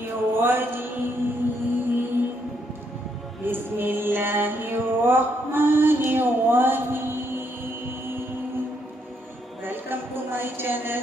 الرجيم بسم الله الرحمن الرحيم. Welcome to my channel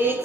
1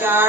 4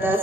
10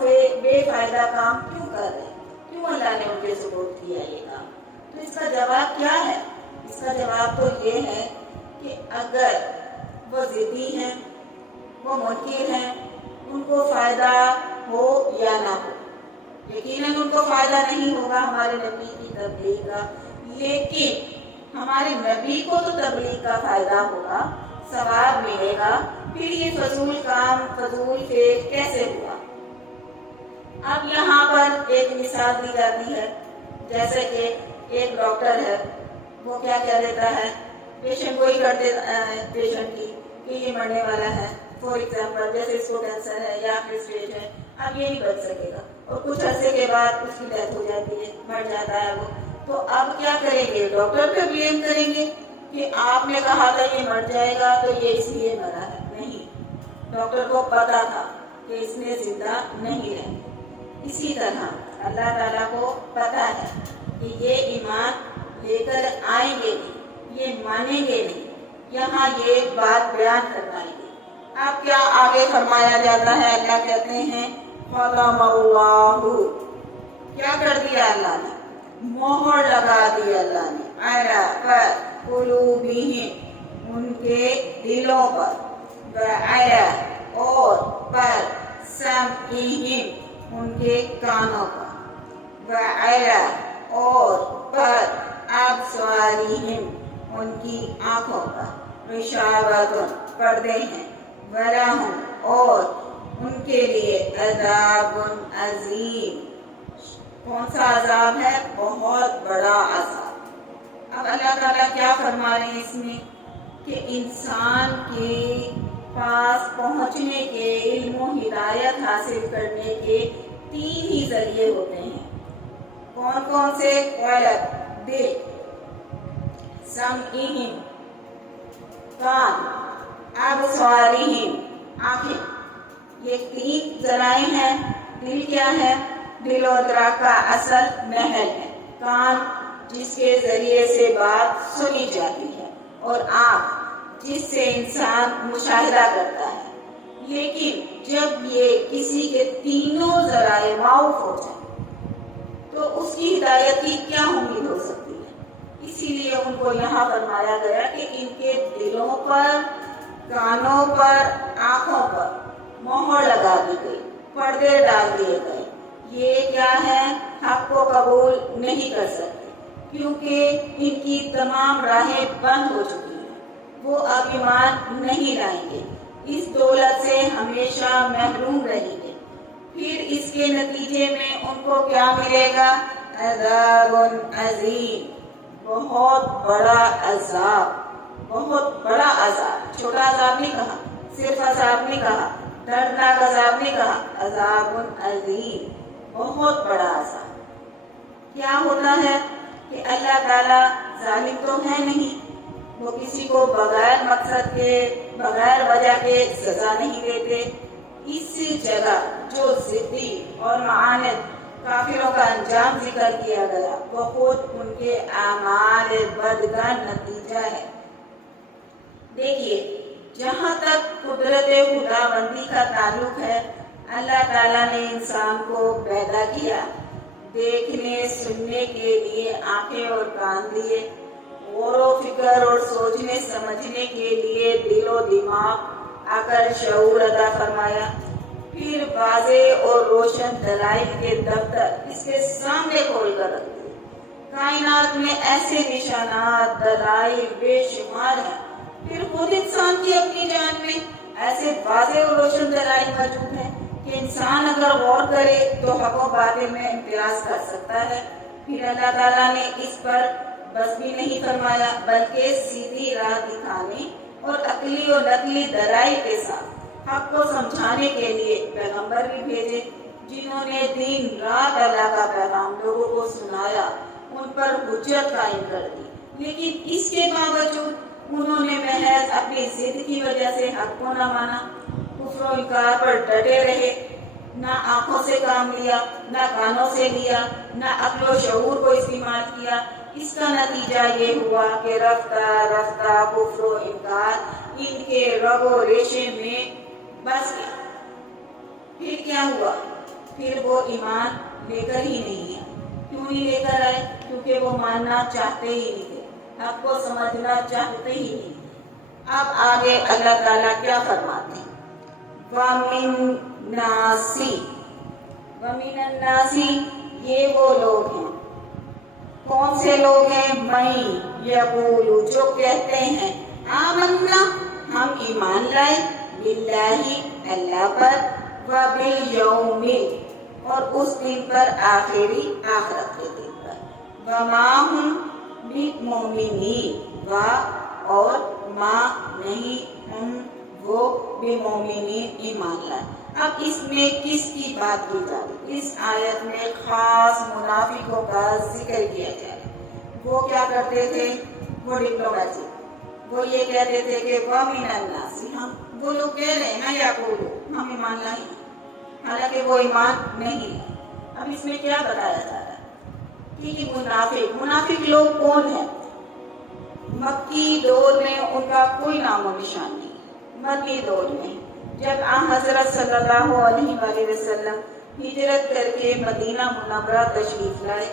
بے فائدہ کام کیوں کر رہے ہیں؟ کیوں اللہ نے ان کے سپورٹ کیا یہ کام؟ تو اس کا جواب کیا ہے؟ اس کا جواب تو یہ ہے کہ اگر وہ ضدی ہیں، وہ منکر ہیں، ان کو فائدہ ہو یا نہ ہو، یقیناً ان کو فائدہ نہیں ہوگا ہمارے نبی کی تبلیغ کا، لیکن ہمارے نبی کو تو تبلیغ کا فائدہ ہوگا، ثواب ملے گا، پھر یہ فضول کام، فضول فعل کیسے ہوا؟ اب یہاں پر ایک مثال دی جاتی ہے، جیسے کہ ایک ڈاکٹر ہے، وہ کیا کہہ دیتا ہے، پیشنٹ وہی کر دیتا ہے پیشنٹ کی کہ یہ مرنے والا ہے، فور ایگزامپل جیسے اس کو کینسر ہے یا آخری اسٹیج ہے، اب یہ نہیں بچ سکے گا، اور کچھ عرصے کے بعد اس کی ڈیتھ ہو جاتی ہے، مر جاتا ہے وہ، تو اب کیا کریں گے؟ ڈاکٹر پہ بلیم کریں گے کہ آپ نے کہا تھا یہ مر جائے گا تو یہ اس لیے مرا ہے؟ نہیں، ڈاکٹر کو پتا تھا کہ اس نے زندہ نہیں رہے۔ اسی طرح اللہ تعالیٰ کو پتا ہے کہ یہ ایمان لے کر آئیں گے نہیں، یہ مانیں گے نہیں، یہاں یہ بات بیان کروائیں گے۔ اب کیا آگے فرمایا جاتا ہے؟ اللہ کہتے ہیں ختم اللہ، کیا کر دیا اللہ نے؟ مہر لگا دی اللہ نے علی پر قلوبہم، ان کے دلوں پر، وعلی اور پر سمعہم، ان کے کانوں پر، وعلی اور پر ابصارہم، ان کی آنکھوں پر، غشاوۃ پردے ہیں، ولہم اور ان کے لیے عذاب عظیم، کون سا عذاب ہے؟ بہت بڑا عذاب۔ اب اللہ تعالیٰ کیا فرما رہے ہیں اس میں کہ انسان کے پاس پہنچنے کے، علم و ہدایت حاصل کرنے کے 3 ہی ذریعے ہوتے ہیں۔ کون کون سے؟ قلب دل، سمعہم کان، ابصارہم آنکھیں، یہ 3 ذرائع ہیں۔ دل کیا ہے؟ دل و ادراک کا اصل محل ہے، کان جس کے ذریعے سے بات سنی جاتی ہے، اور آنکھ جس سے انسان مشاہدہ کرتا ہے۔ لیکن جب یہ کسی کے تینوں ذرائع معاف ہو جائیں تو اس کی ہدایت کی کیا امید ہو سکتی ہے؟ اسی لیے ان کو یہاں فرمایا گیا کہ ان کے دلوں پر، کانوں پر، آنکھوں پر مہر لگا دی گئی، پردے ڈال دیے گئے۔ یہ کیا ہے؟ حق کو قبول نہیں کر سکتے، کیونکہ ان کی تمام راہیں بند ہو چکی ہیں، وہ اب ایمان نہیں لائیں گے، اس دولت سے ہمیشہ محروم رہیں گے۔ پھر اس کے نتیجے میں ان کو کیا ملے گا؟ عذاب عظیم، بہت بڑا عذاب، بہت بڑا عذاب، چھوٹا عذاب نہیں کہا، صرف عذاب نہیں کہا، دردناک عذاب نہیں کہا، عذاب عظیم، بہت بڑا عذاب۔ کیا ہوتا ہے کہ اللہ تعالیٰ ظالم تو ہے نہیں، وہ کسی کو بغیر مقصد کے، بغیر وجہ کے سزا نہیں دیتے۔ اس جگہ جو ضدی اور معاند کافروں کا انجام ذکر کیا گیا وہ خود ان کے اعمال بد کا نتیجہ ہے۔ دیکھیے، جہاں تک قدرت خداوندی کا تعلق ہے، اللہ تعالیٰ نے انسان کو پیدا کیا، دیکھنے سننے کے لیے آنکھیں اور کان دیے، غور و فکر اور سوچنے سمجھنے کے لیے دل و دماغ، عقل، شعور عطا فرمایا، پھر واضح اور روشن دلائل کے دفتر اس کے سامنے کھول کر رکھ دیے۔ کائنات میں ایسے نشانات، دلائل بے شمار ہیں، پھر خود انسان کی اپنی جان میں ایسے واضح اور روشن دلائل موجود ہیں کہ انسان اگر غور کرے تو حق و باطل میں امتیاز کر سکتا ہے۔ پھر اللہ تعالیٰ نے اس پر بس بھی نہیں فرمایا، بلکہ سیدھی راہ دکھانے اور عقلی اور نقلی دلائل کے ساتھ حق کو سمجھانے کے لیے پیغمبر بھی بھیجے، جنہوں نے دن رات اللہ کا پیغام لوگوں کو سنایا، ان پر حجت قائم کر دی۔ لیکن اس کے باوجود انہوں نے محض اپنی ضد کی وجہ سے حق کو نہ مانا، کفر و انکار پر ڈٹے رہے، نہ آنکھوں سے کام لیا، نہ کانوں سے لیا، نہ عقل و شعور کو استعمال کیا۔ اس کا نتیجہ یہ ہوا کہ رفتہ رفتہ کفر و انکار ان کے رگ و ریشے میں بس گیا۔ پھر کیا کیا ہوا؟ پھر وہ ایمان لے کر ہی نہیں آئے۔ کیوں نہیں لے کر آئے؟ کیونکہ وہ ماننا چاہتے ہی نہیں تھے، حق کو سمجھنا چاہتے ہی نہیں تھے۔ اب آگے اللہ تعالیٰ کیا فرماتے ہیں؟ وَمِن نَاسِ، وَمِنَ النَّاسِ، یہ وہ لوگ ہیں۔ کون سے لوگ ہیں؟ مَن یقول، جو کہتے ہیں، آمنا، ہم ایمان لائے، باللہ، اللہ پر، وبالیوم، اور اس دن پر، آخری، آخرت کے دن پر، وما ہم بمؤمنین، اور ما نہیں ہم وہ بمؤمنین، ایمان لائے۔ اب اس میں کس کی بات کی جا رہی؟ اس آیت میں خاص منافقوں کا ذکر کیا جا رہا ہے۔ وہ کیا کرتے تھے؟ وہ ڈپلومیسی، وہ یہ کہتے تھے کہ وَمِنَ النَّاسِ، وہ لوگ کہہ رہے ہیں یا ہم ایمان لائیں، حالانکہ وہ ایمان نہیں ہے۔ اب اس میں کیا بتایا جا رہا ہے کہ یہ منافق لوگ کون ہیں؟ مکی دور میں ان کا کوئی نام و نشان نہیں۔ مکی دور میں جب حضرت صلی اللہ علیہ وآلہ وسلم ہجرت کر کے مدینہ منورہ تشریف لائے،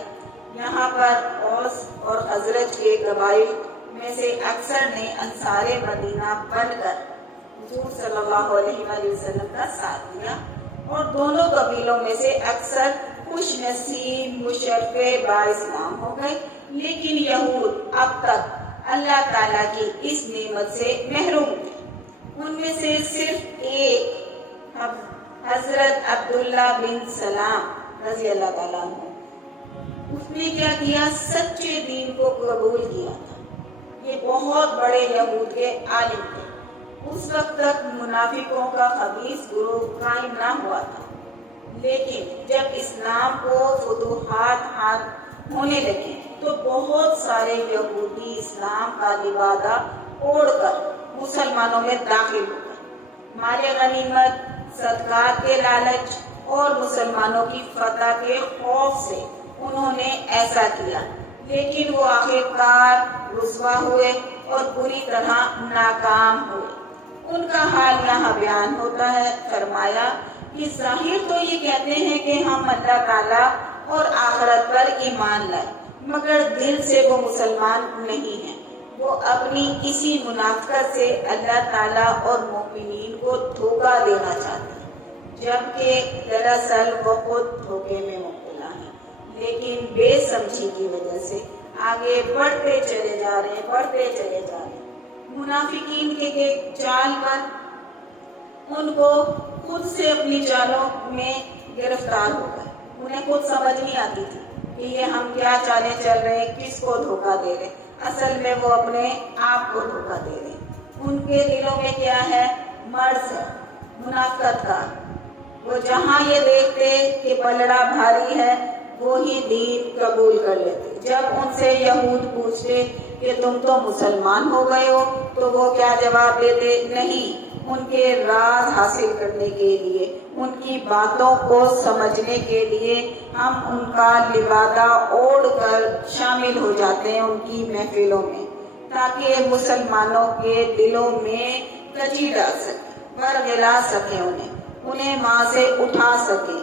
یہاں پر اوس اور خزرج کے قبائل میں سے اکثر نے انصار مدینہ بن کر حضور صلی اللہ علیہ وآلہ وسلم کا ساتھ دیا، اور دونوں قبیلوں میں سے اکثر خوش نصیب مشرفے بااسلام ہو گئے، لیکن یہود اب تک اللہ تعالیٰ کی اس نعمت سے محروم تھے۔ ان میں سے صرف ایک حضرت عبداللہ بن سلام رضی اللہ تعالیٰ عنہ، اس نے کیا کیا؟ سچے دین کو قبول کیا تھا۔ یہ بہت بڑے یہود کے عالم تھے۔ اس وقت تک منافقوں کا خبیث گروہ قائم نہ ہوا تھا، لیکن جب اسلام کو فتوحات ہاتھ ہونے لگے تو بہت سارے یہودی اسلام کا لبادہ اوڑھ کر مسلمانوں میں داخل ہو گئے۔ مال غنیمت، صدقات کے لالچ اور مسلمانوں کی فتح کے خوف سے انہوں نے ایسا کیا، لیکن وہ آخرکار رسوا ہوئے اور بری طرح ناکام ہوئے۔ ان کا حال یہاں بیان ہوتا ہے۔ فرمایا کہ ظاہر تو یہ کہتے ہیں کہ ہم اللہ تعالیٰ اور آخرت پر ایمان لائے، مگر دل سے وہ مسلمان نہیں ہیں۔ وہ اپنی اسی منافقت سے اللہ تعالیٰ اور مومنین کو دھوکہ دینا چاہتے ہیں، جبکہ دراصل وہ خود دھوکے میں مبتلا ہیں، لیکن بے سمجھی کی وجہ سے آگے بڑھتے چلے جا رہے ہیں۔ منافقین کے چال پر ان کو خود سے اپنی چالوں میں گرفتار ہو گئے۔ انہیں خود سمجھ نہیں آتی تھی کہ یہ ہم کیا چالیں چل رہے ہیں، کس کو دھوکہ دے رہے ہیں۔ اصل میں وہ اپنے آپ کو دھوکہ دے رہے ہیں۔ ان کے دلوں میں کیا ہے؟ مرض ہے منافقت کا۔ وہ جہاں یہ دیکھتے کہ پلڑا بھاری ہے وہی دین قبول کر لیتے۔ جب ان سے یہود پوچھتے کہ تم تو مسلمان ہو گئے ہو، تو وہ کیا جواب دیتے؟ نہیں، ان کے راز حاصل کرنے کے لیے، ان کی باتوں کو سمجھنے کے لیے ہم ان کا لبادہ اوڑھ کر شامل ہو جاتے ہیں ان کی محفلوں میں، تاکہ مسلمانوں کے دلوں میں کجی ڈال سکیں، ورگلا سکیں، انہیں وہاں سے اٹھا سکیں۔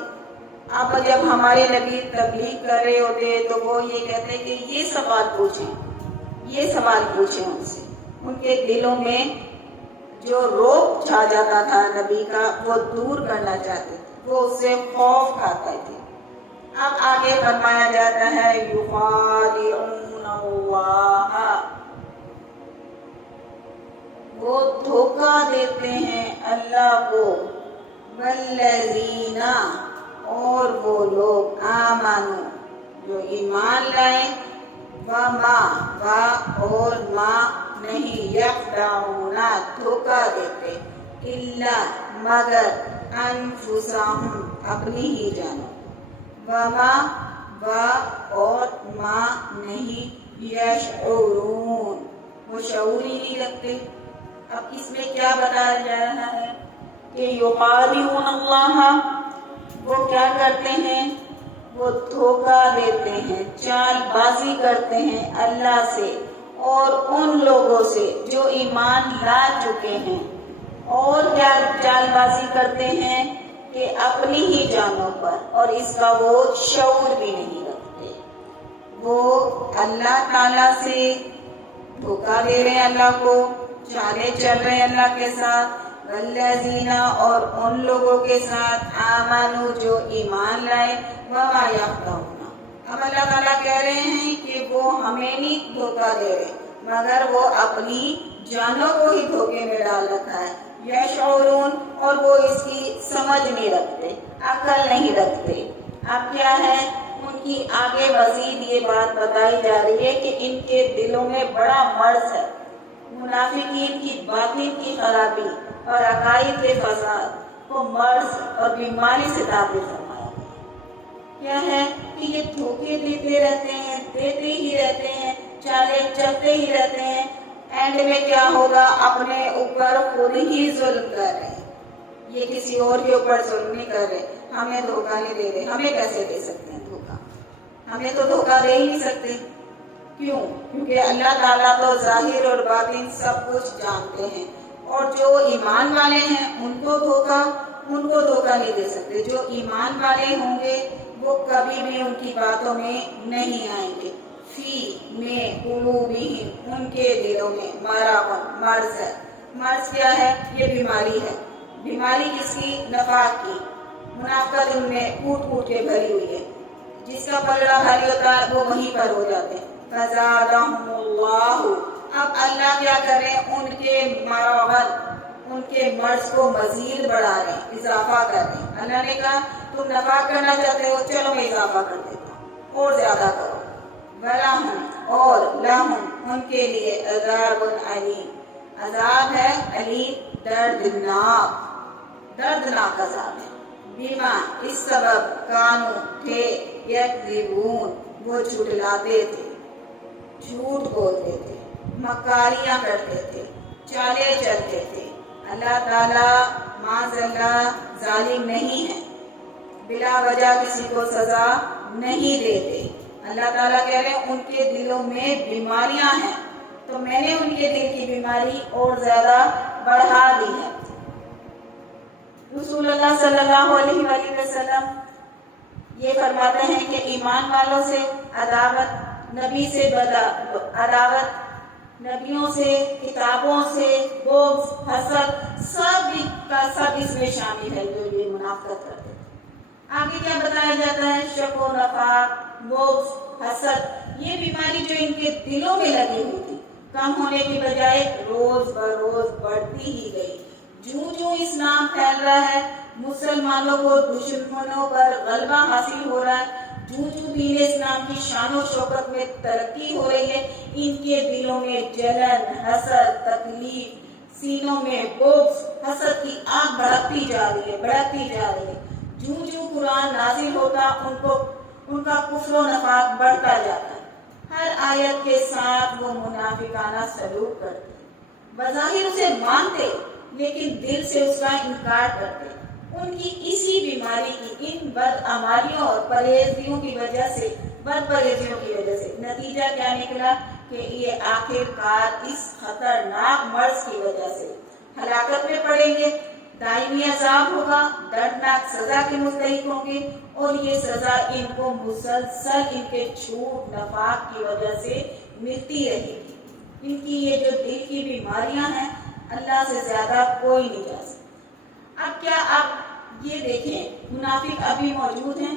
اب جب ہمارے نبی تبلیغ کر رہے ہوتے تو وہ یہ کہتے ہیں کہ یہ سوال پوچھیں ان سے۔ ان کے دلوں میں جو روب چھا جاتا تھا نبی کا، وہ دور کرنا چاہتے تھے، وہ اس سے خوف کھاتے تھے۔ اب آگے فرمایا جاتا ہے یخادعون اللہ، وہ دھوکہ دیتے ہیں اللہ کو، والذین، اور وہ لوگ، آمنو، جو ایمان لائیں، وما، اور ما نہیں، یخدعون، دھوکہ دیتے، الا، مگر، انفسہم، اپنی ہی جانوں، وما، اور ما نہیں، یشعرون، وہ شعور ہی نہیں رکھتے۔ اب اس میں کیا بتایا جا رہا ہے کہ یخادعون اللہ، وہ کیا کرتے ہیں؟ وہ دھوکہ دیتے ہیں، چال بازی کرتے ہیں اللہ سے اور ان لوگوں سے جو ایمان لا چکے ہیں۔ اور کیا چال بازی کرتے ہیں کہ اپنی ہی جانوں پر اور اس کا وہ شعور بھی نہیں رکھتے. وہ اللہ تعالیٰ سے دھوکہ دے رہے ہیں، اللہ کو چالے چل رہے ہیں اللہ کے ساتھ. والذین اور ان لوگوں کے ساتھ آمنوا جو ایمان لائے. وما یخدعون اب اللہ تعالیٰ کہہ رہے ہیں کہ وہ ہمیں نہیں دھوکہ دے رہے مگر وہ اپنی جانوں کو ہی دھوکے میں ڈال رکھا ہے. یشعرون اور وہ اس کی سمجھ نہیں رکھتے، عقل نہیں رکھتے. اب کیا ہے، ان کی آگے مزید یہ بات بتائی جا رہی ہے کہ ان کے دلوں میں بڑا مرض ہے. منافقین کی باطن کی خرابی اور عقائد کے فساد کو مرض اور بیماری سے تعبیر فرمایا گیا. کیا ہے کہ یہ دھوکے دیتے رہتے ہیں، دیتے ہی رہتے ہیں، چالے چلتے ہی رہتے ہیں. اینڈ میں کیا ہوگا، اپنے اوپر خود ہی ظلم کر رہے ہیں. یہ کسی اور کے اوپر ظلم نہیں کر رہے. ہمیں دھوکہ نہیں دے رہے. ہمیں کیسے دے سکتے ہیں دھوکہ؟ ہمیں تو دھوکہ دے ہی نہیں سکتے. کیوں؟ کیونکہ اللہ تعالیٰ تو ظاہر اور باطن سب کچھ جانتے ہیں. اور جو ایمان والے ہیں ان کو دھوکہ نہیں دے سکتے. جو ایمان والے ہوں گے وہ کبھی بھی ان کی باتوں میں نہیں آئیں گے. فی میں قلوبہم ان کے دلوں میں مرض ہے. مرض کیا ہے؟ یہ بیماری ہے. بیماری کس کی؟ نفاق کی. منافقت ان میں پھوٹ کے بھری ہوئی ہے. جس کا پلڑا بھاری ہوتا ہے وہ وہیں پر ہو جاتے ہیں. فزادہم اللہ اب اللہ کیا کر رہے ہیں؟ ان کے مرض، ان کے مرض کو مزید بڑھا رہے ہیں، اضافہ کر رہے ہیں. اللہ نے کہا تم نفاق کرنا چاہتے ہو، چلو میں اضافہ کر دیتا ہوں اور زیادہ کرو. وَلَهُمْ اور لَهُمْ ان کے لیے عذاب علیم، عذاب ہے علیم دردناک عذاب ہے. بیما اس سبب کانو تھے یکذبون وہ جھٹلاتے تھے، جھوٹ بولتے تھے، مکاریاں کرتے تھے، چالے چلتے تھے. اللہ تعالیٰ معاذ اللہ ظالم نہیں ہے، بلا وجہ کسی کو سزا نہیں دیتے. اللہ تعالیٰ کہہ رہے ہیں ان کے دلوں میں بیماریاں ہیں تو میں نے ان کے دل کی بیماری اور زیادہ بڑھا دی ہے. رسول اللہ صلی اللہ علیہ وآلہ وسلم یہ فرماتے ہیں کہ ایمان والوں سے عداوت، نبی سے عداوت، نبیوں سے، کتابوں سے بغض، حسد، سب کا سب اس میں شامل ہے جو یہ منافقت کرتے ہیں. آگے کیا بتایا جاتا ہے؟ شک و نفاق، بغض، حسد، یہ بیماری جو ان کے دلوں میں لگی ہوئی تھی کم ہونے کی بجائے روز بروز بڑھتی ہی گئی. جو اسلام پھیل رہا ہے، مسلمانوں کو دشمنوں پر غلبہ حاصل ہو رہا ہے، جو دین اسلام کی شان و شوکت میں ترقی ہو رہی ہے، ان کے دلوں میں جلن، حسد، تکلیف، سینوں میں بغض، حسد کی آگ بڑھتی جا رہی ہے. جو قرآن نازل ہوتا ان کا کفر و نفاق بڑھتا جاتا ہے. ہر آیت کے ساتھ وہ منافقانہ سلوک کرتے، بظاہر اسے مانتے لیکن دل سے اس کا انکار کرتے. ان کی اسی بیماری کی، ان بدعمالیوں اور پرہیزیوں کی وجہ سے نتیجہ کیا نکلا کہ یہ آخر کار اس خطرناک مرض کی وجہ سے ہلاکت میں پڑیں گے. دائمی عذاب ہوگا، دردناک سزا کے مستحق ہوں گے اور یہ سزا ان کو مسلسل ان کے جھوٹ نفاق کی وجہ سے ملتی رہے گی. ان کی یہ جو دل کی بیماریاں ہیں اللہ سے زیادہ کوئی نہیں جا سکتا. اب کیا آپ یہ دیکھیں منافق ابھی موجود ہیں.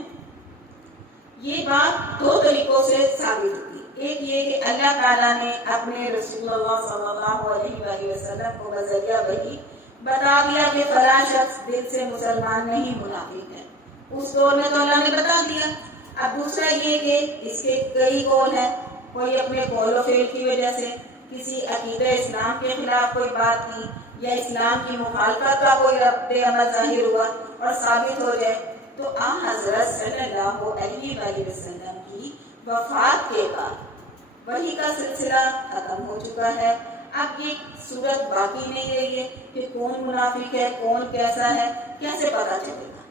یہ بات دو طریقوں سے ثابت ہوتی. ایک یہ کہ اللہ تعالیٰ نے اپنے رسول اللہ صلی اللہ علیہ وآلہ وسلم کو بذریعہ وحی بتا دیا کہ فلاں شخص دل سے مسلمان نہیں، منافق ہے. اس دور میں تو اللہ نے بتا دیا. اب دوسرا یہ کہ اس کے کئی قول ہیں. کوئی اپنے قول و فعل کی وجہ سے کسی عقیدہ اسلام کے خلاف کوئی بات کی یا اسلام کی مخالفت کا کوئی رد عمل ظاہر ہوا اور ثابت ہو جائے تو حضرت صلی اللہ علیہ وآلہ وسلم کی وفات کے بعد وحی کا سلسلہ ختم ہو چکا ہے. اب یہ صورت باقی نہیں رہی ہے کہ کون منافق ہے، کون کیسا ہے، کیسے پتا چلے گا.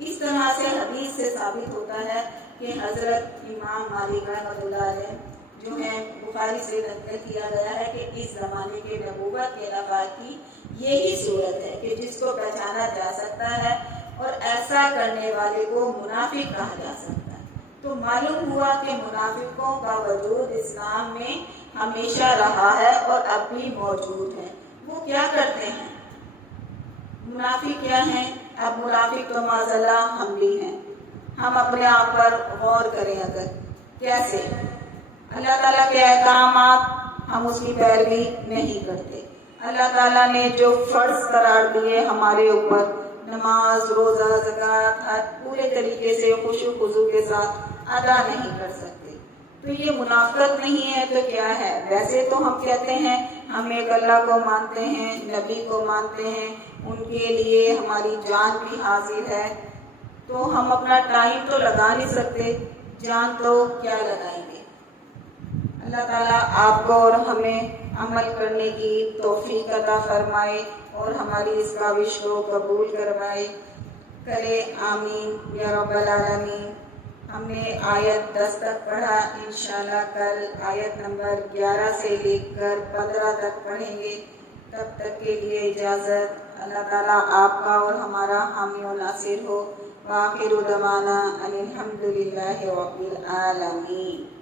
اس طرح سے حدیث سے ثابت ہوتا ہے کہ حضرت امام مالک رحمۃ اللہ علیہ جو ہے بخاری سے نقل کیا گیا ہے کہ اس زمانے کے نبوت کے نفاق کی یہی صورت ہے کہ جس کو پہچانا جا سکتا ہے ایسا کرنے والے کو منافق کہا جا سکتا ہے۔ تو معلوم ہوا کہ منافقوں کا وجود اسلام میں ہمیشہ رہا ہے اور اب بھی موجود ہے۔ وہ کیا کرتے ہیں؟ منافق کیا ہیں؟ اب منافق تو معذاللہ ہم بھی ہیں۔ ہم اپنے آپ پر غور کریں اگر کیسے اللہ تعالیٰ کے احکامات ہم اس کی پیروی نہیں کرتے۔ اللہ تعالیٰ نے جو فرض قرار دیے ہمارے اوپر، نماز، روزہ، زکوٰۃ، حج، پورے طریقے سے خشوع و خضوع کے ساتھ ادا نہیں کر سکتے، تو یہ منافقت نہیں ہے تو کیا ہے؟ ویسے تو ہم کہتے ہیں ہم ایک اللہ کو مانتے ہیں، نبی کو مانتے ہیں، ان کے لیے ہماری جان بھی حاضر ہے، تو ہم اپنا ٹائم تو لگا نہیں سکتے، جان تو کیا لگائیں گے۔ اللہ تعالیٰ آپ کو اور ہمیں عمل کرنے کی توفیق عطا فرمائے اور ہماری اس کاوش کو قبول کرے آمین یا رب العالمین۔ ہم نے آیت 10 تک پڑھا، انشاءاللہ کل آیت نمبر 11 سے لے کر 15 تک پڑھیں گے۔ تب تک کے لیے اجازت۔ اللہ تعالیٰ آپ کا اور ہمارا حامی و ناصر ہو۔ وآخر دعوانا ان الحمد للہ رب العالمین۔